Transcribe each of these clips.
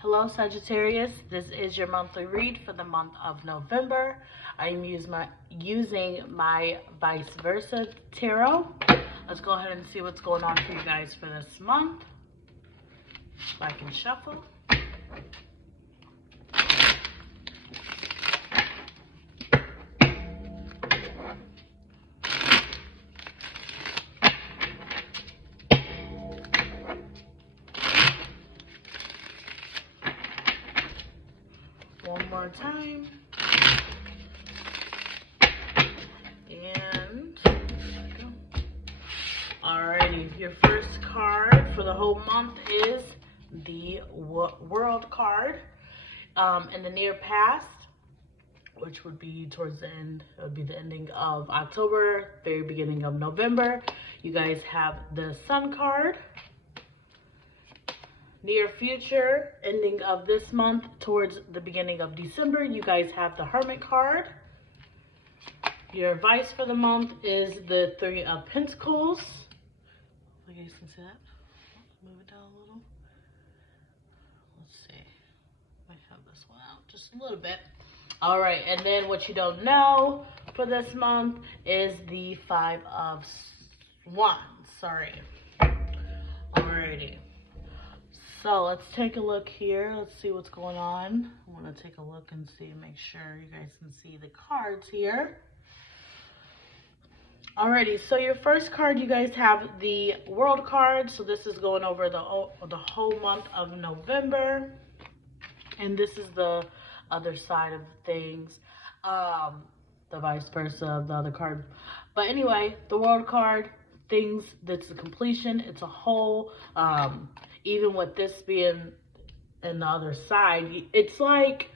Hello Sagittarius, this is your monthly read for the month of November. I'm using my vice versa tarot. Let's go ahead and see what's going on for you guys for this month. If I can shuffle. One more time. And there we go. Alrighty, your first card for the whole month is the World card. In the near past, which would be towards the end, it would be the ending of October, very beginning of November. You guys have the Sun card. Near future, ending of this month towards the beginning of December, you guys have the Hermit card. Your advice for the month is the Three of Pentacles. You guys can see that. Move it down a little. Let's see. Might have this one out just a little bit. All right, and then what you don't know for this month is the Five of Wands. Sorry. Alrighty. So let's take a look here. Let's see what's going on. I want to take a look and see, make sure you guys can see the cards here. Alrighty, so your first card, you guys have the World card. So this is going over the whole month of November. And this is the other side of things. The vice versa of the other card. But anyway, the World card, things that's a completion, it's a whole. Even with this being in the other side, it's like,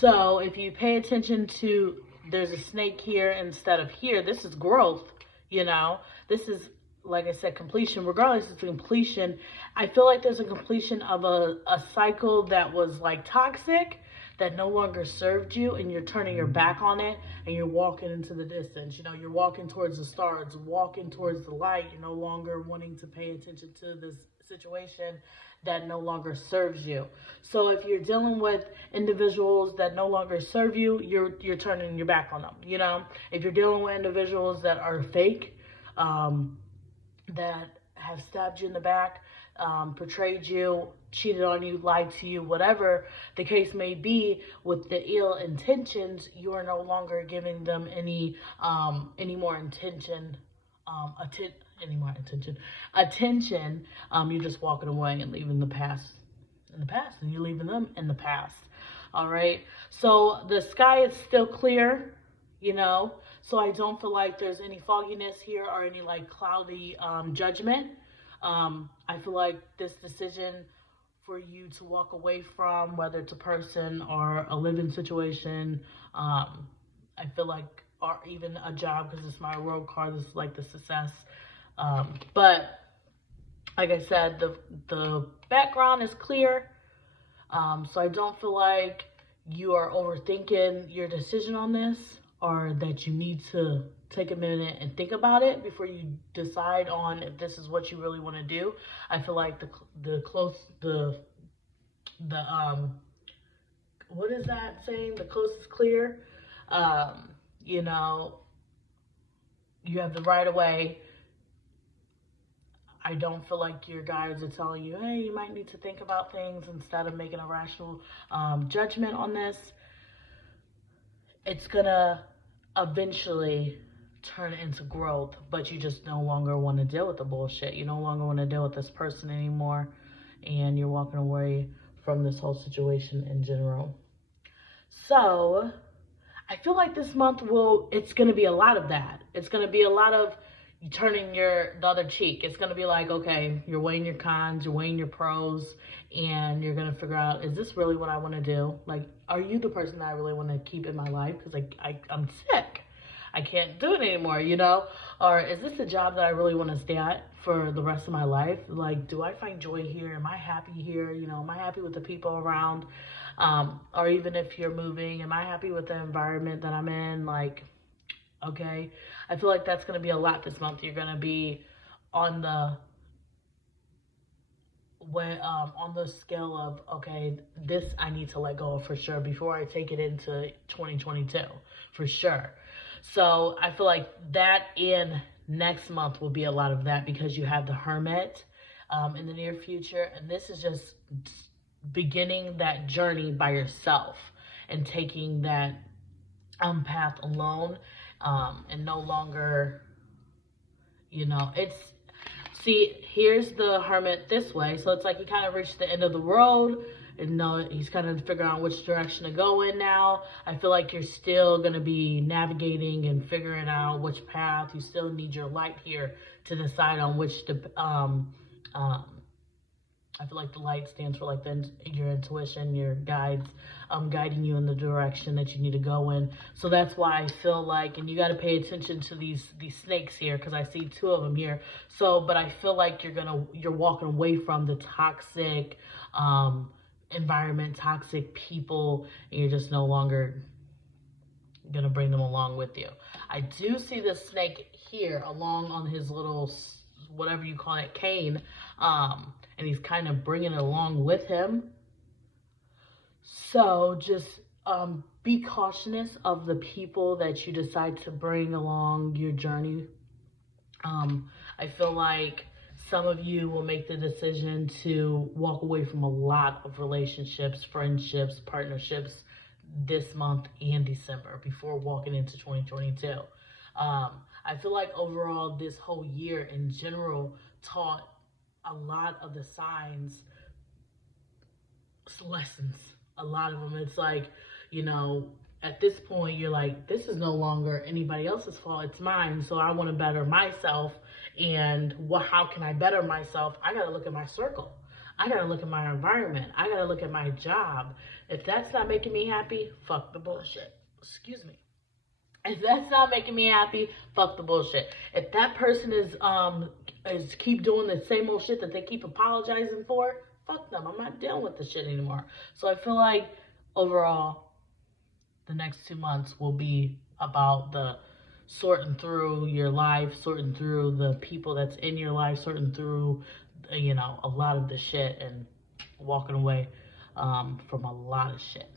so if you pay attention to, there's a snake here instead of here, this is growth, you know, this is, like I said, completion. Regardless of completion, I feel like there's a completion of a cycle that was like toxic, that no longer served you, and you're turning your back on it and you're walking into the distance. You know, you're walking towards the stars, walking towards the light. You're no longer wanting to pay attention to this situation that no longer serves you. So if you're dealing with individuals that no longer serve you, you're turning your back on them. You know, if you're dealing with individuals that are fake, that have stabbed you in the back, portrayed you, cheated on you, lied to you, whatever the case may be, with the ill intentions, you are no longer giving them any more attention. You're just walking away and leaving the past in the past, and you're leaving them in the past. All right, so the sky is still clear, you know, so I don't feel like there's any fogginess here or any like cloudy judgment. I feel like this decision for you to walk away from, whether it's a person or a living situation, I feel like, or even a job, because it's my World card, this is like the success. But like I said, the background is clear. So I don't feel like you are overthinking your decision on this, or that you need to take a minute and think about it before you decide on if this is what you really want to do. I feel like what is that saying? The coast is clear. You know, you have the right of way. I don't feel like your guides are telling you, hey, you might need to think about things instead of making a rational judgment on this. It's gonna eventually turn into growth, but you just no longer want to deal with the bullshit. You no longer want to deal with this person anymore, and you're walking away from this whole situation in general. So I feel like this month it's going to be a lot of that. It's going to be a lot of you turning the other cheek. It's going to be like, okay, you're weighing your cons, you're weighing your pros, and you're going to figure out, is this really what I want to do? Like, are you the person that I really want to keep in my life? Because I'm sick. I can't do it anymore, you know? Or is this a job that I really want to stay at for the rest of my life? Like, do I find joy here? Am I happy here? You know, am I happy with the people around? Or even if you're moving, am I happy with the environment that I'm in? Like, okay, I feel like that's going to be a lot this month. You're going to be on the when on the scale of, okay, this I need to let go of for sure before I take it into 2022 for sure. So I feel like that in next month will be a lot of that, because you have the Hermit in the near future, and this is just beginning that journey by yourself and taking that path alone, and no longer, it's, see, here's the Hermit this way. So it's like he kind of reached the end of the road, and he's kind of figuring out which direction to go in now. I feel like you're still going to be navigating and figuring out which path. You still need your light here to decide on which to, I feel like the light stands for like your intuition, your guides, guiding you in the direction that you need to go in. So that's why I feel like, and you got to pay attention to these snakes here, because I see two of them here. So, but I feel like you're walking away from the toxic environment, toxic people, and you're just no longer gonna bring them along with you. I do see the snake here along on his little, whatever you call it, cane, and he's kind of bringing it along with him. So just be cautious of the people that you decide to bring along your journey. I feel like some of you will make the decision to walk away from a lot of relationships, friendships, partnerships this month and December before walking into 2022. I feel like overall this whole year in general taught a lot of the signs lessons. A lot of them, it's like, at this point you're like, this is no longer anybody else's fault, it's mine. So I want to better myself. And how can I better myself? I got to look at my circle. I got to look at my environment. I got to look at my job. If that's not making me happy, fuck the bullshit. Excuse me. If that's not making me happy, fuck the bullshit. If that person is keep doing the same old shit that they keep apologizing for, fuck them. I'm not dealing with the shit anymore. So I feel like overall, the next 2 months will be about the sorting through your life, sorting through the people that's in your life, sorting through, a lot of the shit, and walking away from a lot of shit.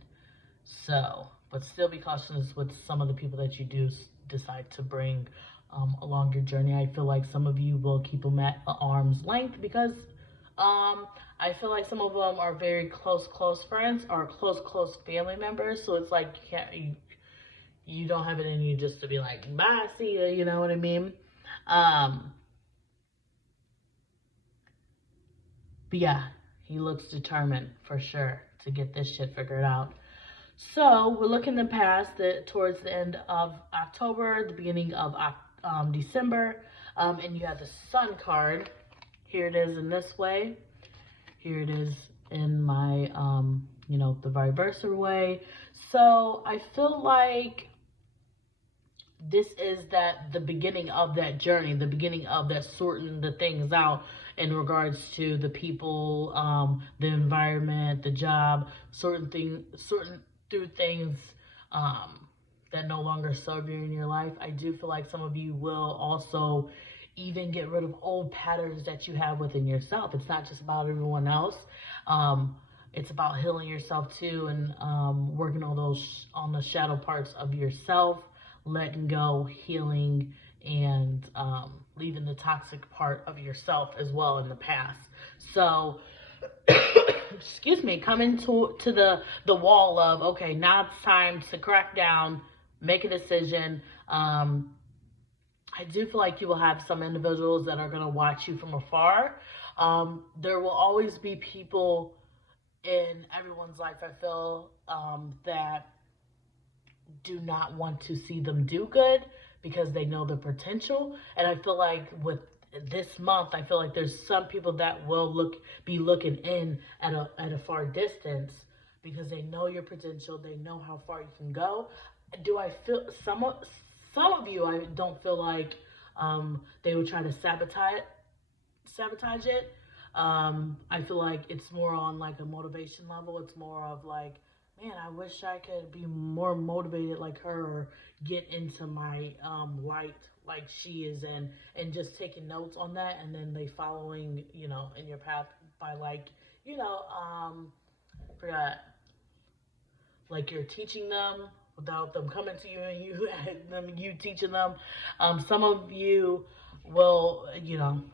So, but still be cautious with some of the people that you do decide to bring along your journey. I feel like some of you will keep them at arm's length, because I feel like some of them are very close friends or close family members. So it's like you don't have it in you just to be like, bye, see ya, you know what I mean? But yeah, he looks determined for sure to get this shit figured out. So we're looking to pass towards the end of October, the beginning of December, and you have the Sun card. Here it is in this way. Here it is in my, the vice versa way. So I feel like this is the beginning of that journey, the beginning of that sorting the things out in regards to the people, the environment, the job, sorting through things that no longer serve you in your life. I do feel like some of you will also even get rid of old patterns that you have within yourself. It's not just about everyone else. It's about healing yourself too, and working on the shadow parts of yourself, letting go, healing, and leaving the toxic part of yourself as well in the past. So, excuse me, coming to the wall of, okay, now it's time to crack down, make a decision. I do feel like you will have some individuals that are going to watch you from afar. There will always be people in everyone's life, I feel, that do not want to see them do good because they know the potential. And I feel like with this month, I feel like there's some people that will be looking in at a far distance because they know your potential. They know how far you can go. Do I feel some of you, I don't feel like they will try to sabotage it. I feel like it's more on like a motivation level. It's more of like, man, I wish I could be more motivated like her, or get into my light like she is in, and just taking notes on that, and then they following, in your path by like, forgot, like you're teaching them without them coming to you and you teaching them. Some of you will,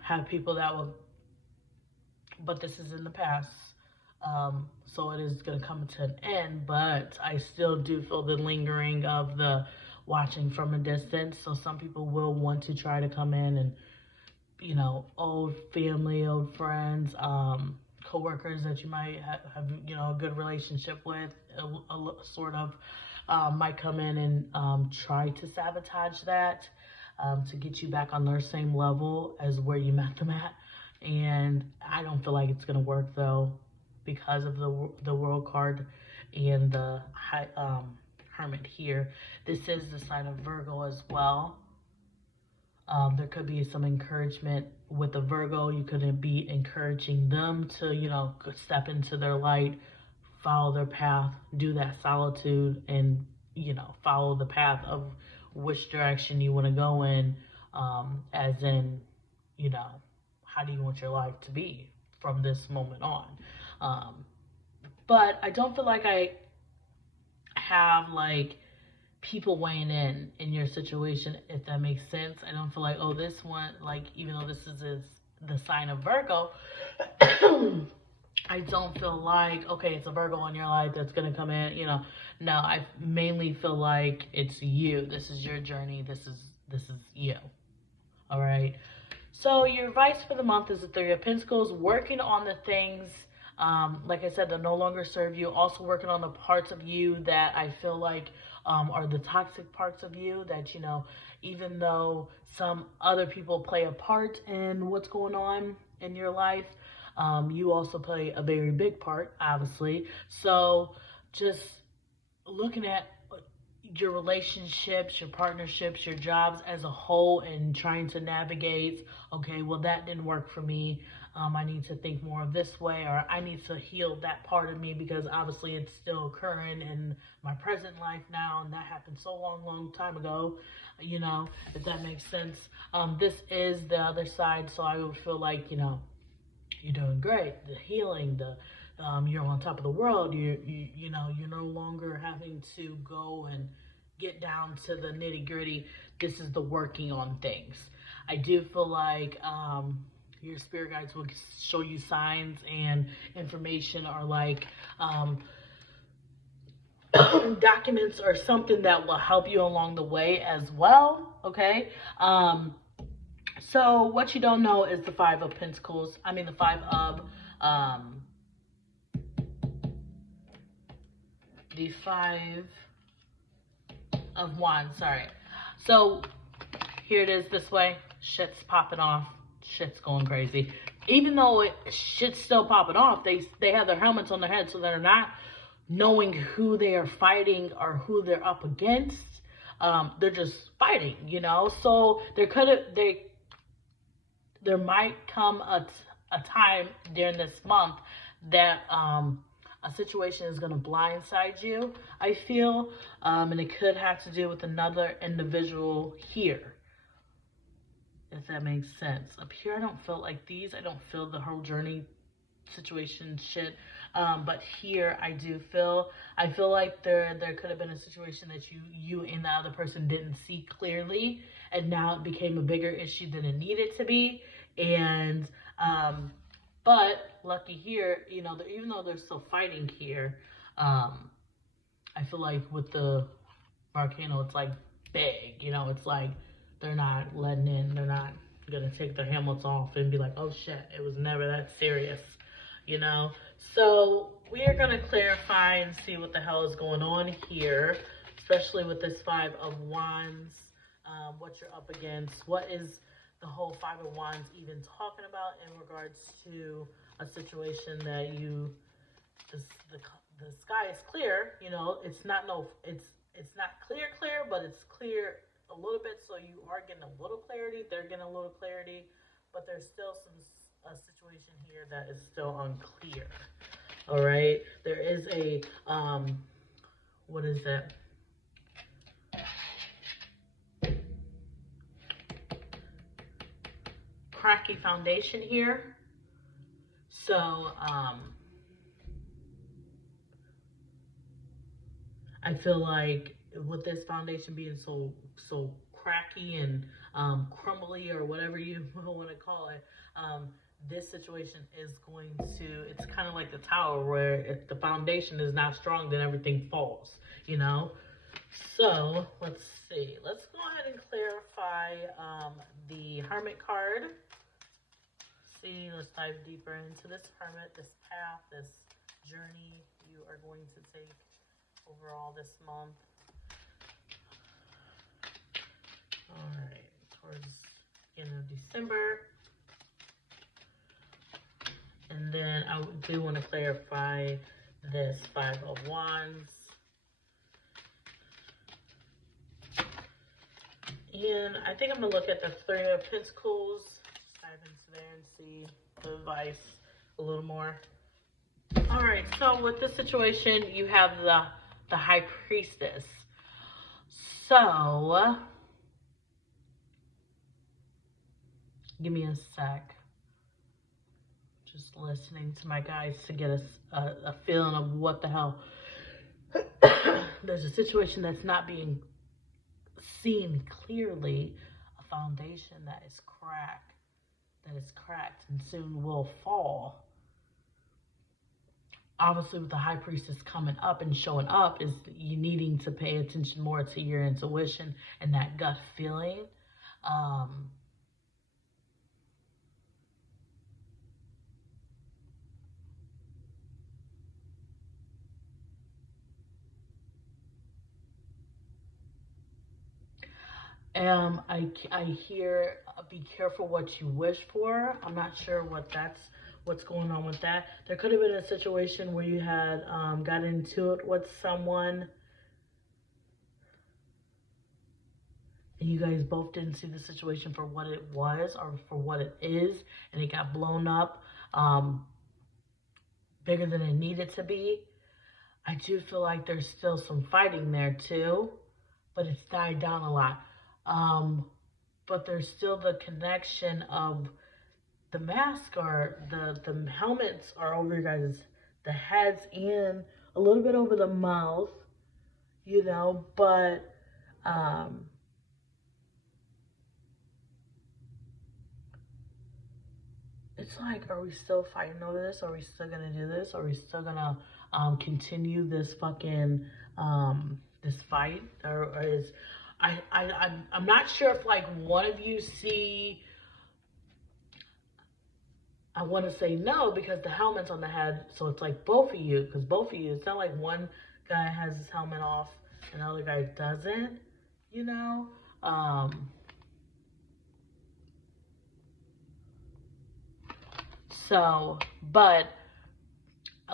have people that will, but this is in the past. So it is going to come to an end, but I still do feel the lingering of the watching from a distance. So some people will want to try to come in and, old family, old friends, coworkers that you might have a good relationship with, sort of, might come in and try to sabotage that, to get you back on their same level as where you met them at. And I don't feel like it's gonna work though, because of the World card and the Hermit here. This is the sign of Virgo as well. There could be some encouragement with the Virgo. You could be encouraging them to, step into their light, follow their path, do that solitude, and, follow the path of which direction you want to go in, as in, how do you want your life to be from this moment on? But I don't feel like I have like people weighing in your situation, if that makes sense. I don't feel like, oh, this one, like, even though this is the sign of Virgo, I don't feel like, okay, it's a Virgo in your life that's going to come in, No, I mainly feel like it's you. This is your journey. This is you. All right. So your advice for the month is the Three of Pentacles, working on the things, like I said, that no longer serve you. Also working on the parts of you that I feel like are the toxic parts of you that, even though some other people play a part in what's going on in your life, you also play a very big part, obviously. So just looking at your relationships, your partnerships, your jobs as a whole, and trying to navigate, okay, well, that didn't work for me. I need to think more of this way, or I need to heal that part of me because obviously it's still occurring in my present life now, and that happened so long time ago, if that makes sense. This is the other side, so I would feel like, you're doing great. The healing, you're on top of the world. You're no longer having to go and get down to the nitty gritty. This is the working on things. I do feel like your spirit guides will show you signs and information, or like documents or something that will help you along the way as well. Okay. So what you don't know is the Five of Pentacles. I mean, the Five of the Five of Wands. Sorry. So here it is this way. Shit's popping off. Shit's going crazy. Even though shit's still popping off, they have their helmets on their head, so they're not knowing who they are fighting or who they're up against. They're just fighting, So there might come a time during this month that a situation is going to blindside you, I feel, and it could have to do with another individual here, if that makes sense. Up here, I don't feel like these. I don't feel the whole journey situation shit. But here, I feel like there could have been a situation that you and the other person didn't see clearly, and now it became a bigger issue than it needed to be. And but lucky here, even though they're still fighting here, I feel like with the volcano, it's like big, it's like they're not letting in, they're not gonna take their helmets off and be like, oh shit, it was never that serious, So we are gonna clarify and see what the hell is going on here, especially with this Five of Wands, what you're up against. What is the whole Five of Wands even talking about in regards to a situation that the sky is clear, it's not clear, but it's clear a little bit, so you are getting a little clarity, they're getting a little clarity, but there's still a situation here that is still unclear. All right, there is a what is that? Cracky foundation here. So, I feel like with this foundation being so cracky and crumbly or whatever you want to call it, this situation is going to. It's kind of like the tower where if the foundation is not strong, then everything falls. You know. So let's see. Let's go ahead and clarify the Hermit card. See, let's dive deeper into this Hermit, this path, this journey you are going to take overall this month. All right, towards the end of December. And then I do want to clarify this Five of Wands. And I think I'm going to look at the Three of Pentacles. Just dive into there and see the advice a little more. All right, so with this situation, you have the High Priestess. So, give me a sec. Just listening to my guys to get a feeling of what the hell. There's a situation that's not being seen clearly, a foundation that is cracked and soon will fall. Obviously, with the High Priestess coming up and showing up, is you needing to pay attention more to your intuition and that gut feeling. I hear be careful what you wish for. I'm not sure what's going on with that. There could have been a situation where you had got into it with someone and you guys both didn't see the situation for what it was or for what it is, and it got blown up bigger than it needed to be. I do feel like there's still some fighting there too, but it's died down a lot. But there's still the connection of the mask or the helmets are over your guys' the heads and a little bit over the mouth, you know, but it's like, are we still fighting over this? Are we still gonna do this? Are we still gonna continue this fucking this fight? Or is I'm not sure if like one of you see. I want to say no because the helmet's on the head, so it's like both of you. Because both of you, it's not like one guy has his helmet off and the other guy doesn't. You know. So, but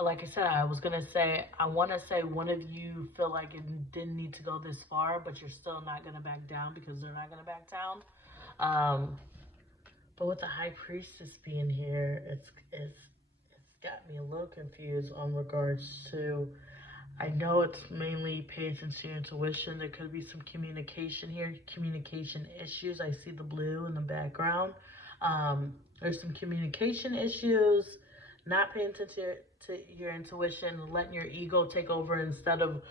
like I said, I was gonna say, I want to say one of you feel like it didn't need to go this far, but you're still not gonna back down because they're not gonna back down. But with the High Priestess being here, it's got me a little confused on regards to. I know it's mainly pay attention to your intuition. There could be some communication here, communication issues. I see the blue in the background. There's some communication issues, not paying attention to your intuition, letting your ego take over instead of,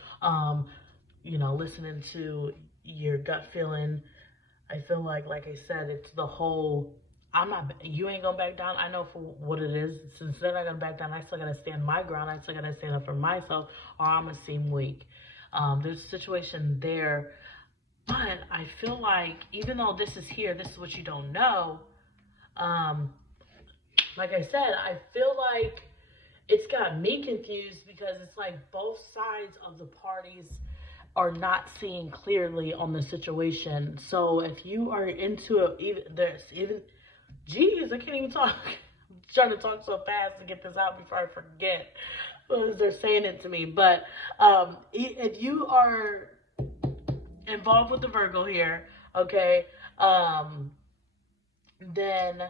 you know, listening to your gut feeling. I feel like I said, it's the whole, you ain't gonna back down. I know for what it is. Since they're not gonna back down, I still gotta stand my ground. I still gotta stand up for myself or I'm gonna seem weak. There's a situation there, but I feel like even though this is here, this is what you don't know. Like I said, I feel like it's got me confused because it's like both sides of the parties are not seeing clearly on the situation. So if you are into it, geez, I can't even talk. I'm trying to talk so fast to get this out before I forget as they're saying it to me. But if you are involved with the Virgo here, okay, then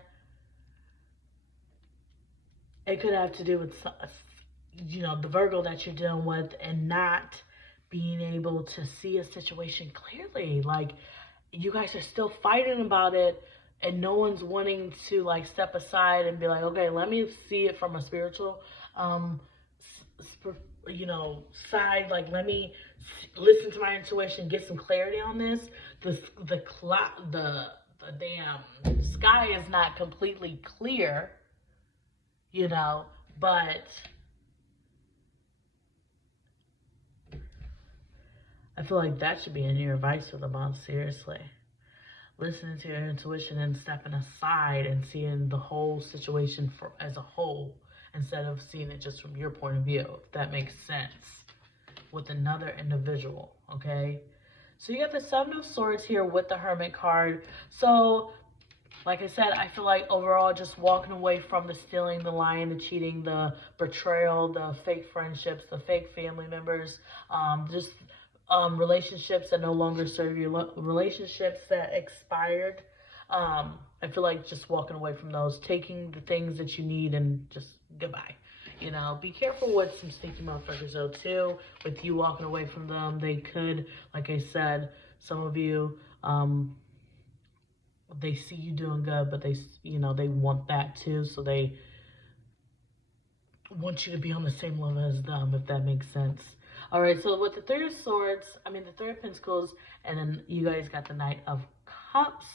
it could have to do with, you know, the Virgo that you're dealing with and not being able to see a situation clearly. Like, you guys are still fighting about it. and no one's wanting to like step aside and be like, okay, let me see it from a spiritual, you know, side. Like, let me listen to my intuition, get some clarity on this. The damn sky is not completely clear, you know, but I feel like that should be in your advice for the month, seriously. Listening to your intuition and stepping aside and seeing the whole situation as a whole instead of seeing it just from your point of view, if that makes sense, with another individual, okay? So you got the Seven of Swords here with the Hermit card. So, like I said, I feel like overall just walking away from the stealing, the lying, the cheating, the betrayal, the fake friendships, the fake family members, just relationships that no longer serve you, relationships that expired. I feel like just walking away from those, taking the things that you need and just goodbye. You know, be careful with some sneaky motherfuckers though too. With you walking away from them, they could, like I said, some of you, they see you doing good, but they, you know, they want that too. So they want you to be on the same level as them, if that makes sense. All right, so with the Three of Swords, the Three of Pentacles, and then you guys got the Knight of Cups.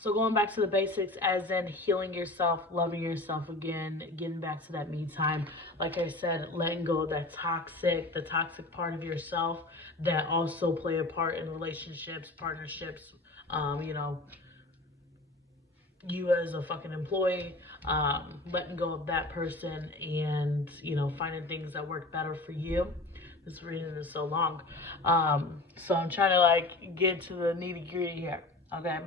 So going back to the basics, as in healing yourself, loving yourself again, getting back to that me time. Like I said, letting go of that the toxic part of yourself that also play a part in relationships, partnerships, you know, you as a fucking employee, letting go of that person and, you know, finding things that work better for you. This reading is so long. So I'm trying to like get to the nitty gritty here. Okay.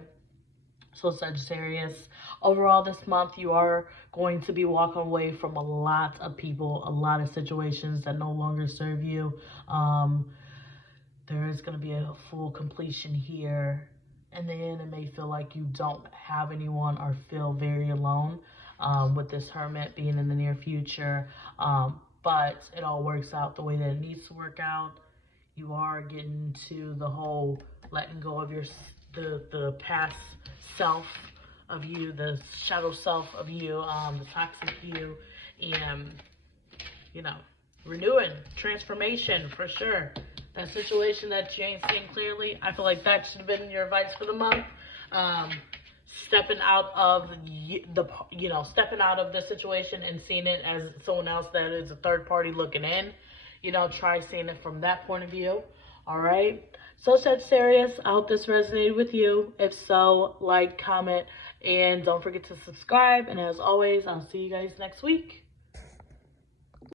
So Sagittarius, overall this month, you are going to be walking away from a lot of people, a lot of situations that no longer serve you. There is going to be a full completion here. And then it may feel like you don't have anyone or feel very alone with this Hermit being in the near future. But it all works out the way that it needs to work out. You are getting to the whole letting go of the past self of you, the shadow self of you, the toxic you, and, you know, renewing, transformation for sure. That situation that you ain't seeing clearly, I feel like that should have been your advice for the month. Stepping out of stepping out of the situation and seeing it as someone else that is a third party looking in. You know, try seeing it from that point of view. All right. So Sagittarius, I hope this resonated with you. If so, like, comment, and don't forget to subscribe. And as always, I'll see you guys next week.